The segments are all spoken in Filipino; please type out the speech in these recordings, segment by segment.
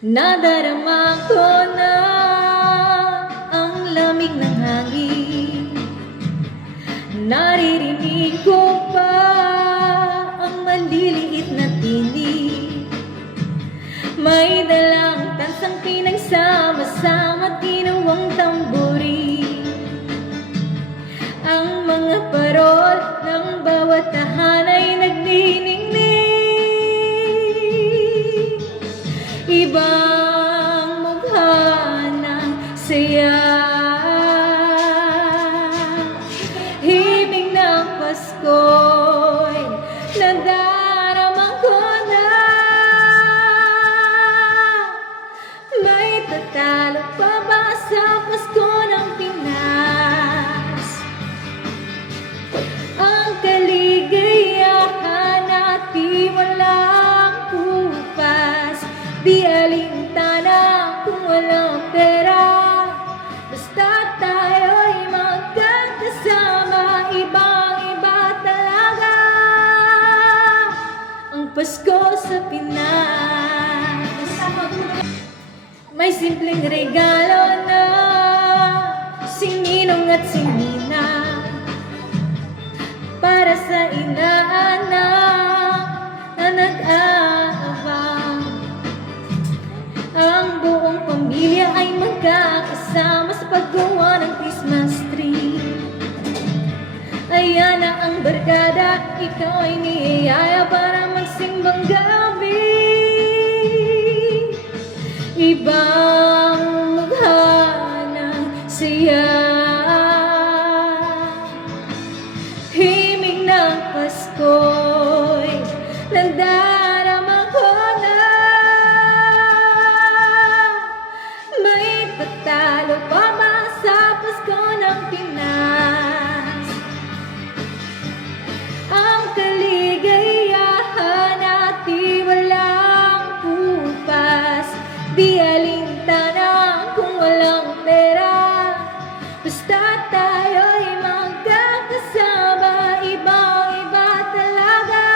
Nadarama ko na ang lamig ng hangin. Naririnig ko pa ang maliliit na tinig. May dalang tansang pinagsama-sama, ginawang tamburi. Ang mga parol ng bawat tahanay nagniningning. Ibang mukha ng saya, himig ng Pasko'y nadarama ko na. May tatalo pa ba sa Pasko ng Pinas? Ang kaligayahan natin walang kupas, di alintana kung walang pera. Basta tayo'y magkakasama, ibang-iba talaga ang Pasko sa Pinas. May simpleng regalo na sininong at sinina para sa inaanak na nag-aabang. Ang buong pamilya ay magkakasama sa paggawa ng Christmas tree. Ayan na ang barkada, ikaw ay niyaya para magsimbang gabi. Ibang mukha ng saya, himig ng Pasko'y nadarama ko na. May patalo pa ba sa Pasko ng Pinas? Ang kaligayahan natin walang kupas, di alintana kung walang pera. Basta tayo'y magkakasama, ibang-iba talaga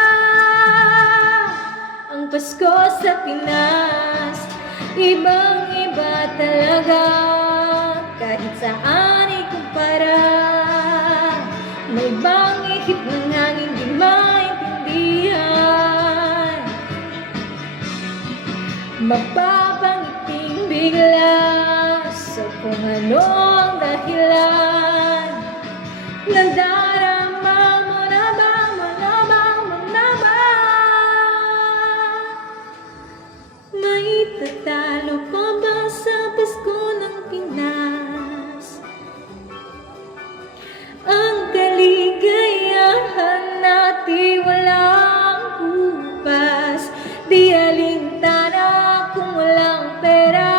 ang Pasko sa Pinas. Ibang-iba talaga, kahit saan ikumpara. May bangihip ng hangin di maintindihan, mapapangiting bigla sa kung ano ang dahilan. Nadarama mo na ba, mo na ba, mo na ba? May tatalo pa ba sa Pasko ng Pinas? Ang kaligayahan natin walang kupas, di alintana kung walang pera.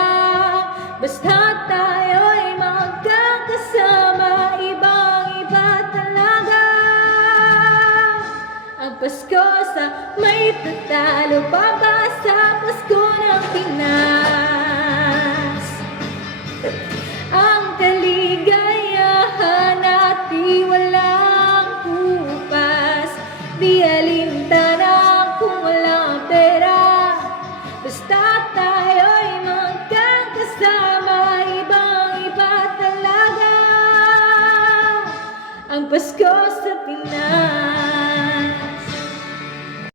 Basta tayo'y magkakasama, ibang-iba talaga ang Pasko sa. May tatalo pa ba sa Pasko ng Pinas? Ang kaligayahan natin walang kupas, di alintana kung walang pera. Basta tayo'y magkakasama, ibang-iba talaga ang Pasko sa